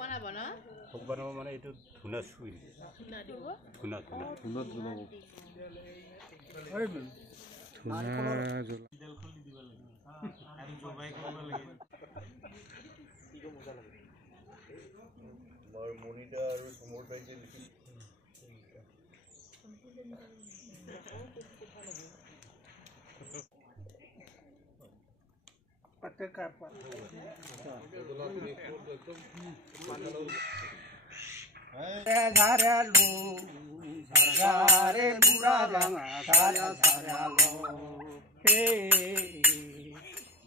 ভোগ বনাব মানে এইটো ধুনা চুই ধুনা ধুনা ধুনা জ্বলাব মনিটা আৰু সমর পাইছে पत्रकार सारे बुरा लंगा सारा सारा लो हे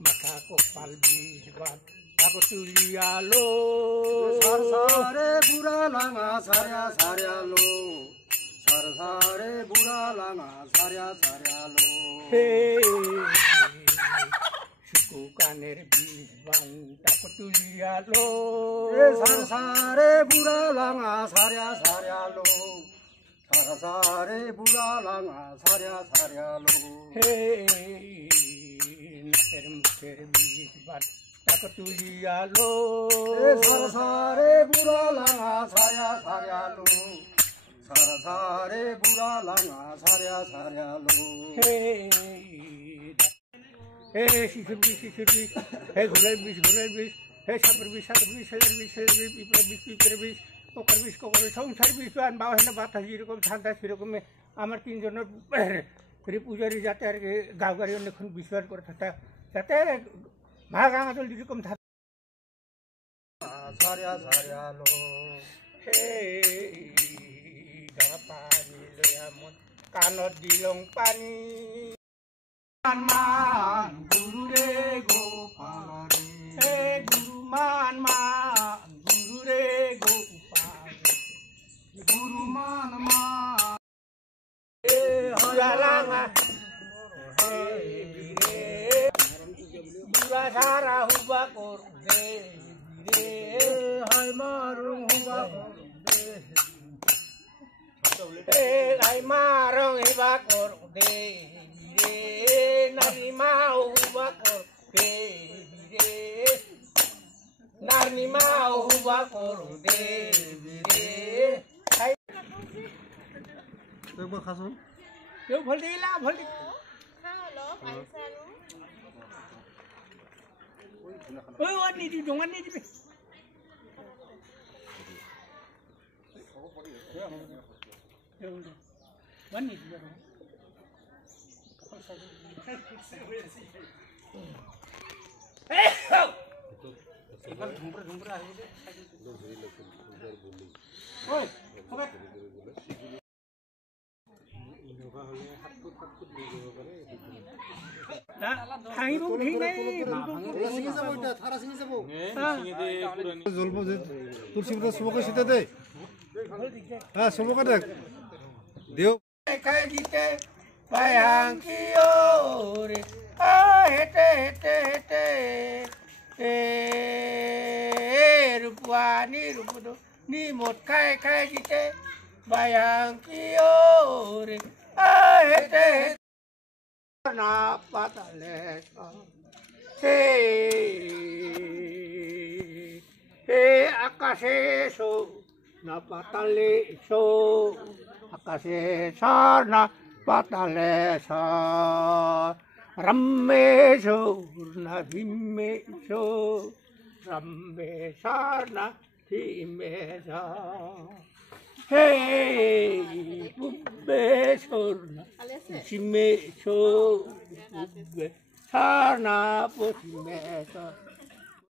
मथा को पाल बीज बात अब तुलिया लो सारे बुरा लंगा सारा सारा लो सारे बुरा लंगा सारा सारा लो हे कानेर बीज बांटा को तुलिया लो सारे बुरा लंगा सारा सारा लो सारे बुरा लंगा सारा सारा लो हे नकर मुकर बीज बांटा को तुलिया लो सारे बुरा लंगा सारा सारा लो सारे बुरा लंगा सारा सारा लो हे शिशुर हे घुरेर बिष हे सापर बिष हेलेर बिष पिपरेर बिष कोकर बिष संसार बिष बाबा हेन बाता जेरकम ঠান্ডা সেরকম আমার তিনজনের পুজারি যাতে আর গাঁও গাড়ি অনেকক্ষণ বিশ্বাস করে থাকে যাতে ভাগ আঙাচল যেরকম থাকে সারিয়া সারিয়া লো হে পানি লয়া মন কানত দিলং পানি মান গুরু রে গোপাল রে হে গুরু মান গুরু রে গোপাল গুরু মান এ হলালাঙা হে বিরে বুড়া সারা হুবা কর দে বিরে হাই মারুং হুবা কর দে হে হাই মারুং হুবা কর দে Nari mau bakor de bire Nari mau bakor de bire Coba kasun Yo bhaldi la bhaldi Khalo paisa lu Oi oi ni di dongan ni di Yo One ni di Bayang kiore, hete hete hete, rupani rupudo, ni mot kai kai kite. Bayang kiore, hete hete, na patale, akase so, na patale so, akase sarna. Patalesa Rammesho Navimesho Rammesarna Timesa Hey Pubbeshorna Simesho Pubbesarna Pubbesha